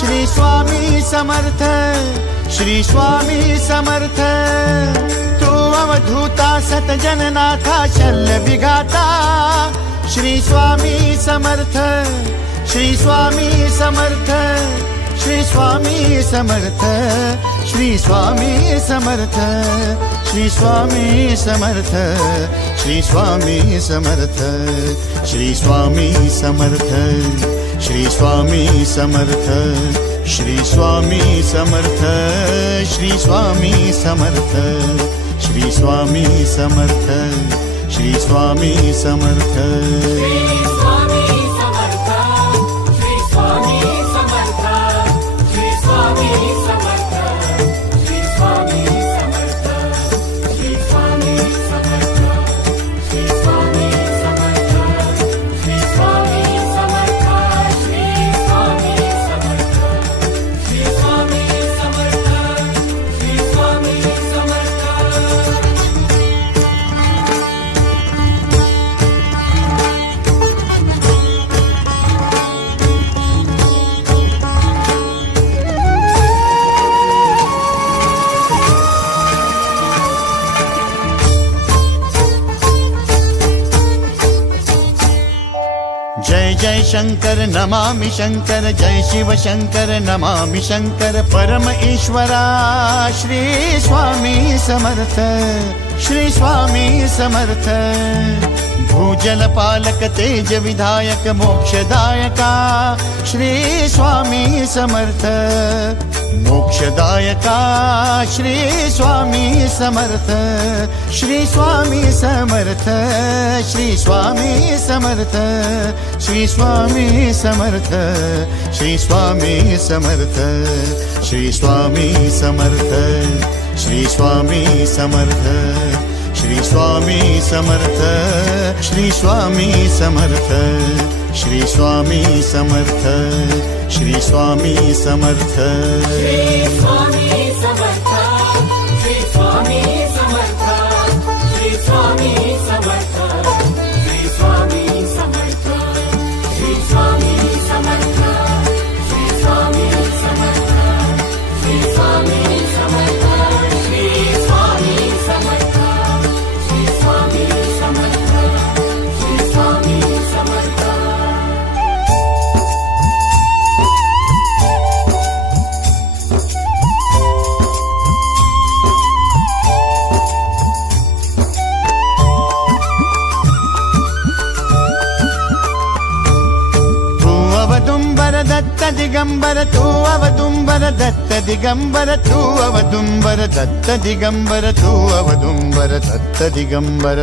श्री स्वामी समर्थ, श्री स्वामी समर्थ। तू अवधूता सतजननाथा शल्य विघाता, श्री स्वामी समर्थ, श्री स्वामी समर्थ, श्री स्वामी समर्थ, श्री स्वामी समर्थ, श्री स्वामी समर्थ, श्री स्वामी समर्थ, श्री स्वामी समर्थ, श्री स्वामी समर्थ, श्री स्वामी समर्थ, श्री स्वामी समर्थ, श्री स्वामी समर्थ, श्री स्वामी समर्थ। जय जय शंकर नमामि शंकर, जय शिव शंकर नमामि शंकर। परम ईश्वरा श्री स्वामी समर्थ, श्री स्वामी समर्थ। भूजल पालक तेज विधायक मोक्षदायका, श्री स्वामी समर्थ। मोक्षदायका श्री स्वामी समर्थ, श्री स्वामी समर्थ, श्री स्वामी समर्थ, श्री स्वामी समर्थ, श्री स्वामी समर्थ, श्री स्वामी समर्थ, श्री स्वामी समर्थ, श्री स्वामी समर्थ, श्री स्वामी समर्थ, श्री स्वामी समर्थ, श्री स्वामी समर्थ। श्री स्वामी समर्थ, श्री स्वामी समर्थ, श्री स्वामी समर्थ, श्री स्वामी समर्थ, श्री स्वामी समर्थ, श्री स्वामी समर्थ, श्री स्वामी समर्थ, श्री स्वामी समर्थ, श्री स्वामी समर्थ, श्री स्वामी समर्थ। दत्त दिगंबर तू अवदुंबर, दत्त दिगंबर तू अवदुंबर, दत्त दिगंबर तू अवदुंबर, दत्त दिगंबर।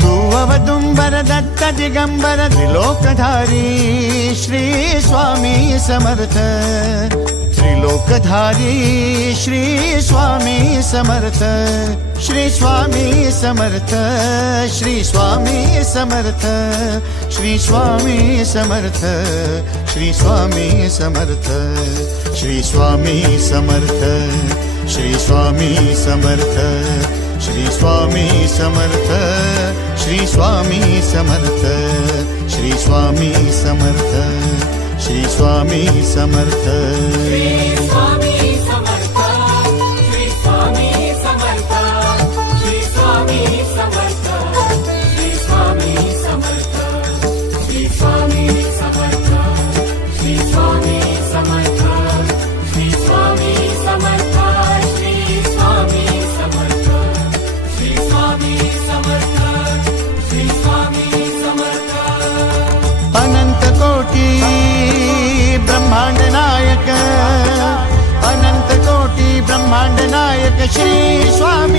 तू अवदुंबर दत्त दिगंबर त्रिलोकधारी श्री स्वामी समर्थ। त्रिलोकधारी श्री स्वामी समर्थ, श्री स्वामी समर्थ, श्री स्वामी समर्थ, श्री स्वामी समर्थ, श्री स्वामी समर्थ, श्री स्वामी समर्थ, श्री स्वामी समर्थ, श्री स्वामी समर्थ, श्री स्वामी समर्थ, श्री स्वामी समर्थ, श्री स्वामी समर्थ। श्री स्वामी समर्थ, श्री स्वामी समर्थ, श्री स्वामी समर्थ, श्री स्वामी समर्थ, श्री स्वामी समर्थ, श्री स्वामी समर्थ, श्री स्वामी समर्थ, श्री स्वामी समर्थ, श्री स्वामी समर्थ, श्री स्वामी समर्थ। अनंत कोटी ब्रह्मांड नायक, अनंत कोटी ब्रह्मांड नायक श्री स्वामी